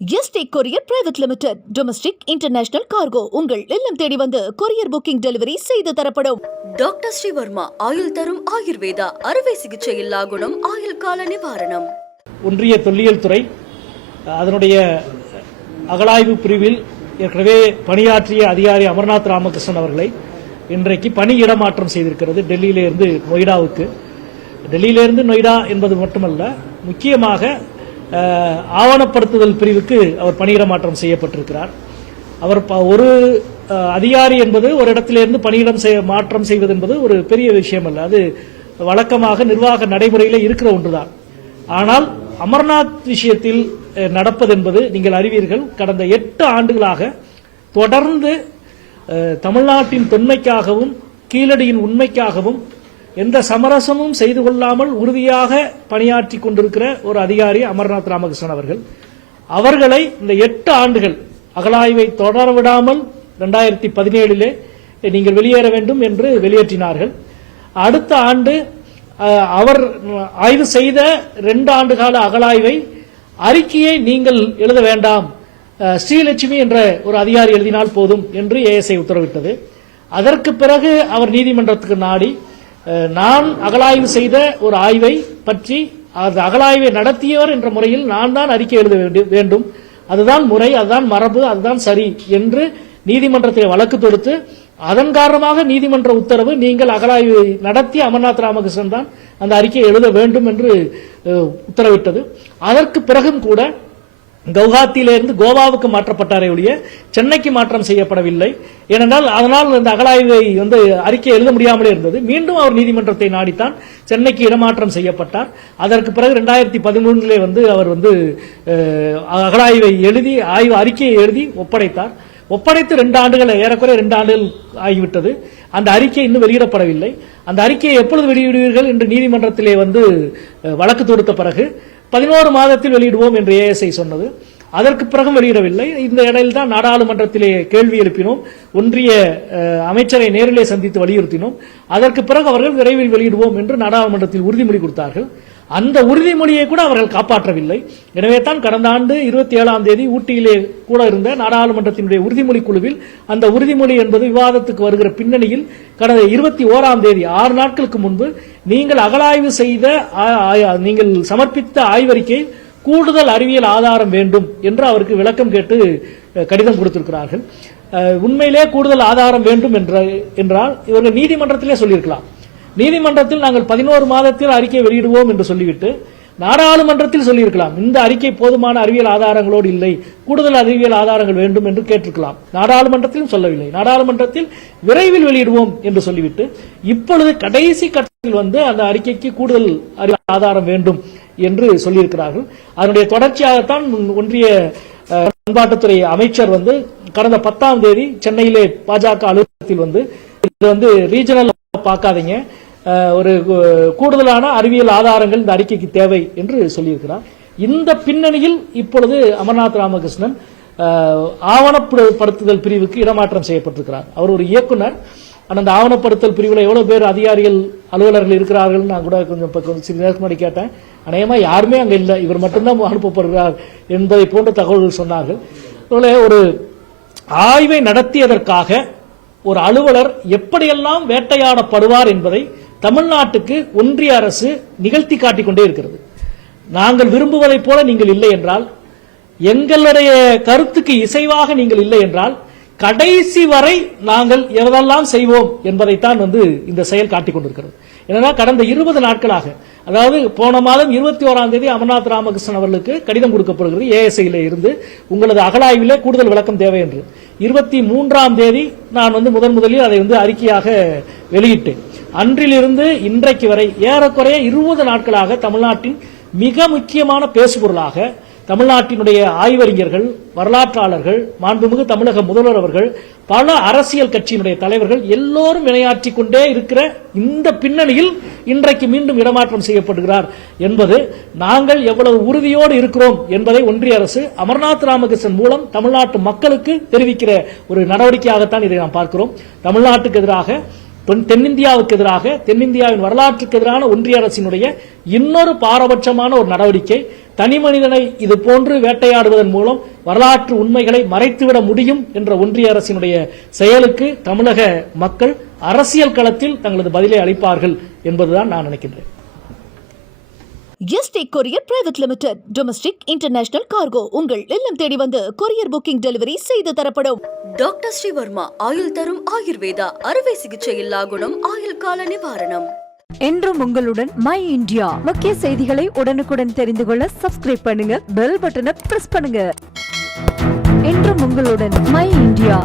ST courier private limited. Domestic international cargo உங்கள் இல்லம் தேடி வந்து கொரியர் புக்கிங் டெலிவரி செய்து தரப்படும். டாக்டர் ஸ்ரீவர்மா ஆயுள் தரும் ஆயுர்வேதா அறுவை சிகிச்சை இல்லா குணம் ஆயுள் கால நிவாரணம். ஒன்றிய தொல்லியல் துறை அதனுடைய அகழாய்வு பிரிவில் ஏற்கனவே பணியாற்றிய அதிகாரி அமர்நாத் ராமகிருஷ்ணன் அவர்களை இன்றைக்கு பணி இடமாற்றம் செய்திருக்கிறது டெல்லியிலிருந்து நொய்டாவுக்கு. டெல்லியிலிருந்து நொய்டா என்பது மட்டுமல்ல முக்கியமாக ஆவணப்படுத்துதல் பிரிவுக்கு அவர் பணியிடமாற்றம் செய்யப்பட்டிருக்கிறார். அவர் ப- ஒரு அதிகாரி என்பது ஒரு இடத்திலிருந்து பணியிடம் செய்ய மாற்றம் செய்வது என்பது ஒரு பெரிய விஷயம் அல்ல அது வழக்கமாக நிர்வாக நடைமுறையில் இருக்கிற ஒன்றுதான். ஆனால் அமர்நாத் விஷயத்தில் நடப்பது என்பது நீங்கள் அறிவீர்கள் கடந்த எட்டு ஆண்டுகளாக தொடர்ந்து தமிழ்நாட்டின் தொன்மைக்காகவும் கீழடியின் உண்மைக்காகவும் எந்த சமரசமும் செய்து கொள்ளாமல் உறுதியாக பணியாற்றி கொண்டிருக்கிற ஒரு அதிகாரி அமர்நாத் ராமகிருஷ்ணன் அவர்கள். அவர்களை இந்த எட்டு ஆண்டுகள் அகலாய்வை தொடர விடாமல் ரெண்டாயிரத்தி பதினேழிலே நீங்கள் வெளியேற வேண்டும் என்று வெளியேற்றினார்கள். அடுத்த ஆண்டு அவர் ஆய்வு செய்த ரெண்டு ஆண்டு கால அகலாய்வை அறிக்கையை நீங்கள் எழுத வேண்டாம். ஸ்ரீலட்சுமி என்ற ஒரு அதிகாரி எழுதினால் போதும் என்று ஏஎஸ்ஐ உத்தரவிட்டது. அதற்கு பிறகு அவர் நீதிமன்றத்துக்கு நாடி நான் அகலாய்வு செய்த ஒரு ஆய்வை பற்றி அது அகலாய்வை நடத்தியவர் என்ற முறையில் நான் தான் அறிக்கை எழுத வேண்டும். அதுதான் முறை அதுதான் மரபு அதுதான் சரி என்று நீதிமன்றத்தில் வழக்கு தொடுத்து அதன் காரணமாக நீதிமன்ற உத்தரவு நீங்கள் அகலாய்வு நடத்தி அமர்நாத் ராமகிருஷ்ணன் தான் அந்த அறிக்கையை எழுத வேண்டும் என்று உத்தரவிட்டது. அதற்கு பிறகும் கூட கவுஹாத்தியிலிருந்து கோவாவுக்கு மாற்றப்பட்டாரே ஒழிய சென்னைக்கு மாற்றம் செய்யப்படவில்லை. ஏனென்றால் அதனால் அந்த அகழாய்வை வந்து அறிக்கை எழுத முடியாமலே இருந்தது. மீண்டும் அவர் நீதிமன்றத்தை நாடித்தான் சென்னைக்கு இடமாற்றம் செய்யப்பட்டார். அதற்கு பிறகு ரெண்டாயிரத்தி பதிமூன்றிலே வந்து அவர் வந்து அகலாய்வை அகழாய்வை எழுதி ஆய்வு அறிக்கையை எழுதி ஒப்படைத்தார். ஒப்படைத்து ரெண்டு ஆண்டுகள் ஏறக்குறைய ரெண்டு ஆண்டுகள் ஆகிவிட்டது. அந்த அறிக்கை இன்னும் வெளியிடப்படவில்லை. அந்த அறிக்கையை எப்பொழுது வெளியிடுவீர்கள் என்று நீதிமன்றத்திலே வந்து வழக்கு தொடுத்த பிறகு பதினோரு மாதத்தில் வெளியிடுவோம் என்று ஏஎஸ்ஐ சொன்னது. அதற்கு பிறகும் வெளியிடவில்லை. இந்த இடையில் தான் நாடாளுமன்றத்திலே கேள்வி எழுப்பினோம். ஒன்றிய அஹ், அமைச்சரை நேரிலே சந்தித்து வலியுறுத்தினோம். அதற்கு பிறகு அவர்கள் விரைவில் வெளியிடுவோம் என்று நாடாளுமன்றத்தில் உறுதிமொழி கொடுத்தார்கள். அந்த உறுதிமொழியை கூட அவர்கள் காப்பாற்றவில்லை. எனவே தான் கடந்த ஆண்டு இருபத்தி ஏழாம் தேதி ஊட்டியிலே கூட இருந்த நாடாளுமன்றத்தினுடைய உறுதிமொழி குழுவில் அந்த உறுதிமொழி என்பது விவாதத்துக்கு வருகிற பின்னணியில் கடந்த இருபத்தி ஓராம் தேதி ஆறு நாட்களுக்கு முன்பு நீங்கள் அகலாய்வு செய்த நீங்கள் சமர்ப்பித்த ஆய்வறிக்கை கூடுதல் அறிவியல் ஆதாரம் வேண்டும் என்று அவருக்கு விளக்கம் கேட்டு கடிதம் கொடுத்திருக்கிறார்கள். உண்மையிலே கூடுதல் ஆதாரம் வேண்டும் என்ற என்றால் இவர்கள் நீதிமன்றத்திலே சொல்லியிருக்கலாம். நீதிமன்றத்தில் நாங்கள் பதினோரு மாதத்தில் அறிக்கை வெளியிடுவோம் என்று சொல்லிவிட்டு நாடாளுமன்றத்தில் சொல்லியிருக்கலாம் இந்த அறிக்கை போதுமான அறிவியல் ஆதாரங்களோடு இல்லை கூடுதல் அறிவியல் ஆதாரங்கள் வேண்டும் என்று கேட்டிருக்கலாம். நாடாளுமன்றத்திலும் சொல்லவில்லை. நாடாளுமன்றத்தில் விரைவில் வெளியிடுவோம் என்று சொல்லிவிட்டு இப்பொழுது கடைசி கட்டத்தில் வந்து அந்த அறிக்கைக்கு கூடுதல் அறிவியல் ஆதாரம் வேண்டும் என்று சொல்லியிருக்கிறார்கள். அதனுடைய தொடர்ச்சியாகத்தான் ஒன்றிய அஹ், பண்பாட்டுத்துறை அமைச்சர் வந்து கடந்த பத்தாம் தேதி சென்னையிலே பாஜக அலுவலகத்தில் வந்து இது வந்து ரீஜனல் பார்க்காதீங்க ஒரு கூடுதலான அறிவியல் ஆதாரங்கள் இந்த அறிக்கைக்கு தேவை என்று சொல்லியிருக்கிறார். இந்த பின்னணியில் இப்பொழுது அமர்நாத் ராமகிருஷ்ணன் ஆவணப்படுத்துதல் பிரிவுக்கு இடமாற்றம் செய்யப்பட்டிருக்கிறார். அவர் ஒரு இயக்குனர். அந்த ஆவணப்படுத்தல் பிரிவில் எவ்வளோ பேர் அதிகாரிகள் அலுவலர்கள் இருக்கிறார்கள் நான் கூட கொஞ்சம் கொஞ்சம் சிறு நேரத்துக்கு முன்னாடி கேட்டேன். அநேகமாக யாருமே அங்கே இல்லை. இவர் மட்டும்தான் அனுப்பப்படுகிறார் என்பதை போன்ற தகவல்கள் சொன்னார்கள். அதுபோல ஒரு ஆய்வை நடத்தியதற்காக ஒரு அலுவலர் எப்படியெல்லாம் வேட்டையாடப்படுவார் என்பதை தமிழ்நாட்டுக்கு ஒன்றிய அரசு நிகழ்த்தி காட்டிக்கொண்டே இருக்கிறது. நாங்கள் விரும்புவதைப் போல நீங்கள் இல்லை என்றால் எங்களுடைய கருத்துக்கு இசைவாக நீங்கள் இல்லை என்றால் கடைசி வரை நாங்கள் எதெல்லாம் செய்வோம் என்பதைத்தான் வந்து இந்த செயல் காட்டிக் கொண்டிருக்கிறது. என்னன்னா கடந்த இருபது நாட்களாக அதாவது போன மாதம் இருபத்தி ஓராம் தேதி அமர்நாத் ராமகிருஷ்ணன் அவர்களுக்கு கடிதம் கொடுக்கப்படுகிறது. ஏஎஸ்ஐயில் இருந்து உங்களது அகலாய்விலே கூடுதல் விளக்கம் தேவை என்று. இருபத்தி மூன்றாம் தேதி நான் வந்து முதன் முதலில் அதை வந்து அறிக்கையாக வெளியிட்டேன். அன்றிலிருந்து இன்றைக்கு வரை ஏறக்குறைய இருபது நாட்களாக தமிழ்நாட்டின் மிக முக்கியமான பேசுபொருளாக தமிழ்நாட்டினுடைய ஆய்வறிஞர்கள் வரலாற்றாளர்கள் மாண்புமிகு தமிழக முதல்வர் அவர்கள் பல அரசியல் கட்சியினுடைய தலைவர்கள் எல்லோரும் வினையாற்றி கொண்டே இருக்கிற இந்த பின்னணியில் இன்றைக்கு மீண்டும் இடமாற்றம் செய்யப்படுகிறார் என்பது நாங்கள் எவ்வளவு உறுதியோடு இருக்கிறோம் என்பதை ஒன்றிய அரசு அமர்நாத் ராமகிருஷ்ணன் மூலம் தமிழ்நாட்டு மக்களுக்கு தெரிவிக்கிற ஒரு நடவடிக்கையாகத்தான் இதை நாம் பார்க்கிறோம். தமிழ்நாட்டுக்கு எதிராக தென்னிந்தியாவுக்கு எதிராக தென்னிந்தியாவின் வரலாற்றுக்கு எதிரான ஒன்றிய அரசினுடைய இன்னொரு பாரபட்சமான ஒரு நடவடிக்கை தனி மனிதனை இது போன்று வேட்டையாடுவதன் மூலம் வரலாற்று உண்மைகளை மறைத்துவிட முடியும் என்ற ஒன்றிய அரசினுடைய செயலுக்கு தமிழக மக்கள் அரசியல் களத்தில் தங்களது பதிலை அளிப்பார்கள் என்பதுதான் நான் நினைக்கின்றேன். ST courier private limited domestic international cargo உங்கள் இல்லம் தேடி வந்து கொரியர் புக்கிங் டெலிவரி செய்து தரப்படும். டாக்டர் ஸ்ரீவர்மா ஆயுள் தரும் ஆயுர்வேதா அறுவை சிகிச்சை இல்லா குணம் ஆயுள் கால நிவாரணம். என்றும் உங்களுடன் மை இந்தியா. முக்கிய செய்திகளை உடனுக்குடன் தெரிந்து கொள்ள சப்ஸ்கிரைப் பண்ணுங்க பெல் பட்டனை பிரஸ் பண்ணுங்க. என்றும் உங்களுடன் மை இந்தியா.